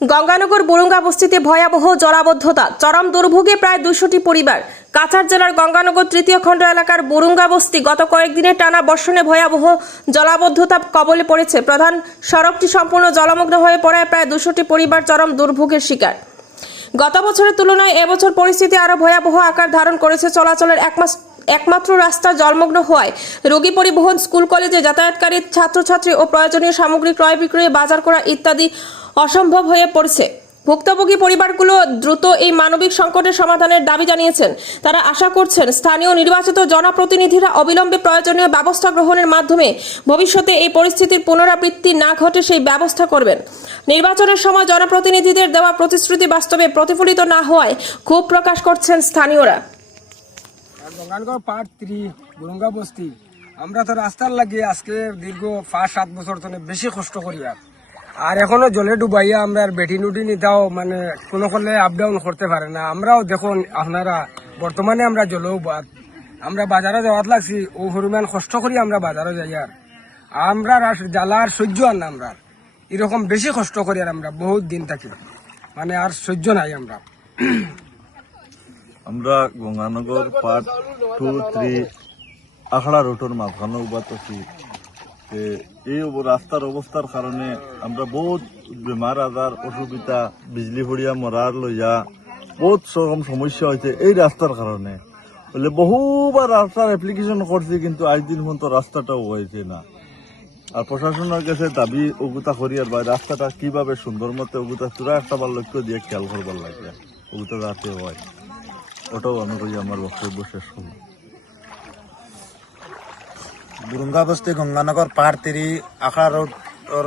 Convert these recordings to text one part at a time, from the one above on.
গঙ্গানগর বুরুঙ্গা বস্তিতে ভয়াবহ জলাবদ্ধতা, চরম দুর্ভোগে প্রায় 200টি পরিবার। কাছাড় জেলার গঙ্গানগর তৃতীয় খণ্ড এলাকার বুরুঙ্গা বস্তি গত কয়েকদিনের টানা বর্ষণে ভয়াবহ জলাবদ্ধতা কবলে পড়েছে। প্রধান সড়কটি সম্পূর্ণ জলমগ্ন হয়ে পড়ায় প্রায় 200টি পরিবার চরম দুর্ভোগের শিকার। গত বছরের তুলনায় এবছর পরিস্থিতি আরো ভয়াবহ আকার ধারণ করেছে। চলাচলের একমাত্র রাস্তা জলমগ্ন হওয়ায় রোগী পরিবহন, স্কুল কলেজে যাতায়াতকারী ছাত্রছাত্রী ও প্রয়োজনীয় সামগ্রী ক্রয় বিক্রয়ে বাজার করা ইত্যাদি অসম্ভব হয়ে পড়ছে। ভুক্তভোগী পরিবারগুলো দ্রুত এই মানবিক সংকটের সমাধানের দাবি জানিয়েছেন। তারা আশা করছেন স্থানীয় নির্বাচিত জনপ্রতিনিধিরা অবিলম্বে প্রয়োজনীয় ব্যবস্থা গ্রহণের মাধ্যমে ভবিষ্যতে এই পরিস্থিতির পুনরাবৃত্তি না ঘটে সেই ব্যবস্থা করবেন। নির্বাচনের সময় জনপ্রতিনিধিদের দেওয়া প্রতিশ্রুতি বাস্তবে প্রতিফলিত না হওয়ায় ক্ষোভ প্রকাশ করছেন স্থানীয়রা। গঙ্গানগর পার্ট 3 বুরুঙ্গা বস্তি আমরা তো রাস্তার লাগিয়ে আজকে দীর্ঘ 5-7 বছর ধরে বেশি কষ্ট করি আর এখনো জলে ডুবাইয়া আমরা বেটি নুটি নিতাও মানে কোনো করলে আপ ডাউন করতে পারে না। আমরাও দেখুন আপনারা বর্তমানে আমরা জলেও আমরা বাজারে যাওয়ার লাগছি ও পরিমাণ কষ্ট করি আমরা বাজারে যাই আর আমরা জ্বালার সহ্য আর না আমরা এরকম বেশি কষ্ট করি আর আমরা বহুত দিন থাকি মানে আর সহ্য নাই আমরা। আমরা গঙ্গানগর পার্ট 2-3 আখড়া রোডের মাঝখানে উবাত আছি। এই রাস্তার অবস্থার কারণে আমরা বহুত বেমার আজার, অসুবিধা, বিজলি পড়িয়া মরার লইয়া বহুত রকম সমস্যা হয়েছে এই রাস্তার কারণে। বলে বহুবার রাস্তার অ্যাপ্লিকেশন করছি কিন্তু আজ দিন পর্যন্ত রাস্তাটাও হয়েছে না। আর প্রশাসনের কাছে দাবি অগুতা করি আর রাস্তাটা কিভাবে সুন্দর মতো অগুতা চূড়া একটা বার লক্ষ্য দিয়ে খেয়াল করবার লাগে অগুতা যাতে হয়, ওটাও আমি করি আমার বক্তব্য শেষ করব। বুরুঙ্গা বস্তি গঙ্গানগর পার্ট 3 আখড়া রোড ওর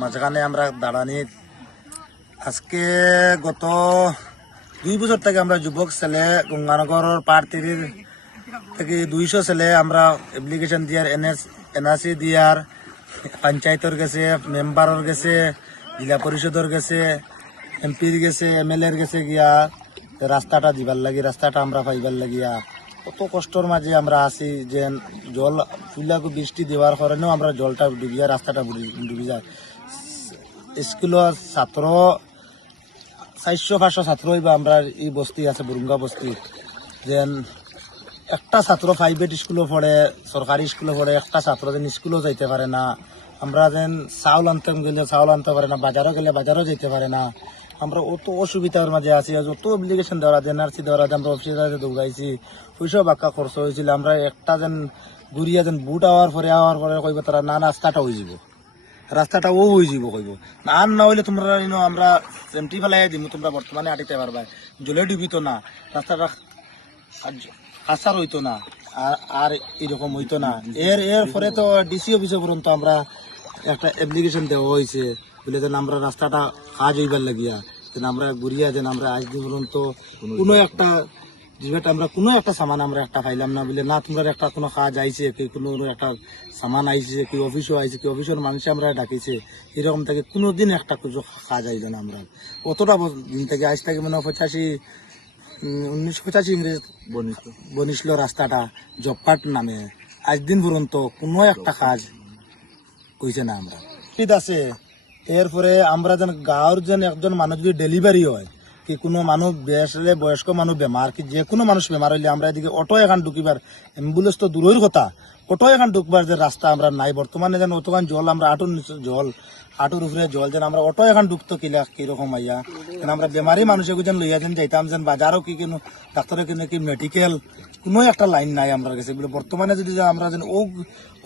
মাঝখানে আমরা দাঁড়ানি। আজকে গত 2 বছর থেকে আমরা যুবক ছেলে গঙ্গানগর পার্ট 3 থেকে 200 ছেলে আমরা অ্যাপ্লিকেশন দিয়ার এনআরসি দিয়ার পঞ্চায়েতের গেছে, মেম্বারের গেছে, জেলা পরিষদের গেছে, এমপির গেছে, এমএলএর গেছে গিয়া রাস্তাটা দিবার লাগি, রাস্তাটা আমরা পাইবার লাগিয়া কত কষ্টর মাঝে আমরা আছি। যে জল ফুলাকে বৃষ্টি দেওয়ার কারণেও আমরা জলটা ডুবিয়া রাস্তাটা ডুবি যায়। স্কুলের ছাত্র 400-500 ছাত্র হইবা আমরা এই বস্তি আছে বুরুঙ্গা বস্তি। যেন একটা ছাত্র প্রাইভেট স্কুলে পড়ে, সরকারি স্কুলে পড়ে, একটা ছাত্র যেন স্কুলেও যাইতে পারে না। আমরা যেন চাউল আনতে গেলে চাউল আনতে পারে না, বাজারও গেলে বাজারও যাইতে পারে না। আমরা অত অসুবিধার মাঝে আছি। যত অ্যাপ্লিকেশন দেওয়া, এনআরসি দেওয়া, আমরা অফিসে দৌড়াইছি, পয়সা বাক্কা খরচ হয়েছিল। আমরা একটা যেন ঘুরিয়া যেন বুট আওয়ার পরে কইব তারা না রাস্তাটা হয়ে যাব, রাস্তাটা ও হয়ে যাব কইব না। আর না হইলে তোমরা আমরা সেমটি ফেলাই দিব, তোমরা বর্তমানে আটিতে পারবা। জলে ডুবিত না, রাস্তাটা আসার হইতো না, আর এরকম হইতো না। এর পরে তো ডিসি অফিসে পর্যন্ত আমরা একটা অ্যাপ্লিকেশন দেওয়া হয়েছে বলে যেন আমরা রাস্তাটা কাজ হইবার লাগিয়া যেন আমরা ঘুরিয়া যেন আমরা আজ দিন পর্যন্ত কোনো একটা যেটা আমরা কোনো একটা সামান আমরা একটা পাইলাম না। বলে না তোমরা একটা কোনো কাজ আইছে, কি কোনো একটা সামান আইছে, কি অফিসও আইছে, কি অফিসের মানুষ আমরা ডাকিছে, এরকম থেকে কোনোদিন একটা কাজ আইল না। আমরা অতটা দিন থেকে আজ থেকে মানে 1985 ইংরেজ বনিছিল রাস্তাটা জবপাট নামে। আজ দিন পর্যন্ত কোনো একটা কাজ কইছে না। আমরা ঠিক আছে। এরপরে আমরা যেন গাঁৱৰ যেন একজন মানুষ যদি ডেলিভারি হয়, কি কোনো মানুষ বয়স্ক মানুষ বেমার, কি যে কোনো মানুষ বেমার হইলে আমরা এদিকে অটো এখন ঢুকিবার, অ্যাম্বুলেন্স তো দূরের কথা, অটো এখন ঢুকবার যে রাস্তা আমরা নাই। বর্তমানে যেন অতখান জল আমরা হাঁটুর উপরে জল যেন আমরা অটো এখন ঢুকতো কিরকম আইয়া যেন আমরা বেমারি মানুষকে যেন লইয়া যেন যাইতাম, যেন বাজারও কি কোনো ডাক্তারের কিনে কি মেডিকেল কোনো একটা লাইন নাই আমরা কাছে। বলে বর্তমানে যদি আমরা যেন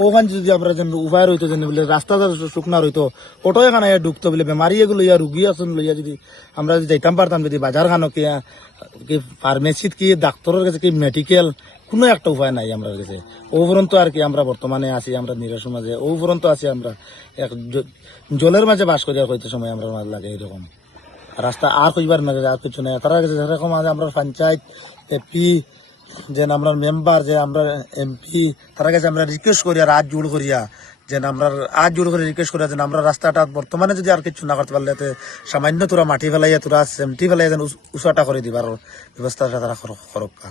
ওখান যদি আমরা যেন উপায় রইতো, যেন বলে রাস্তা শুকনা রইতো, অটো এখানে ঢুকতো বলে বেমারি এগুলো লইয়া রুগী আসুন লইয়া যদি আমরা যদি যাইতাম পারতাম, যদি বাজার খানো কি ফার্মেসিত কি ডাক্তারের কাছে কি মেডিকেল কোনো একটা উপায় নাই আমরা কাছে। ওপরন্ত আর কি আমরা বর্তমানে আছি, আমরা নিরাশ মাঝে ওপরন্ত আছি। আমরা জলের মাঝে বাস করি আর কইতে সময় আমরা লাগে এরকম রাস্তা আর কইবার না, আর কিছু নাই। তারা কাছে যেরকম আছে আমরা পঞ্চায়েত, এপি, যেন আমরা মেম্বার, যে আমরা এমপি, তারা কাছে আমরা রিকোয়েস্ট করি আর আজ জোর করিয়া যেন আমরা রিকোয়েস্ট করিয়া যেন আমরা রাস্তাটা বর্তমানে যদি আর কিছু না করতে পারলে সামান্য তোরা মাটি ফেলাইয়া তোরা সেমটি ফেলাইয়া যেন উঁচাটা করে দিবার ব্যবস্থাটা তারা করক্কা।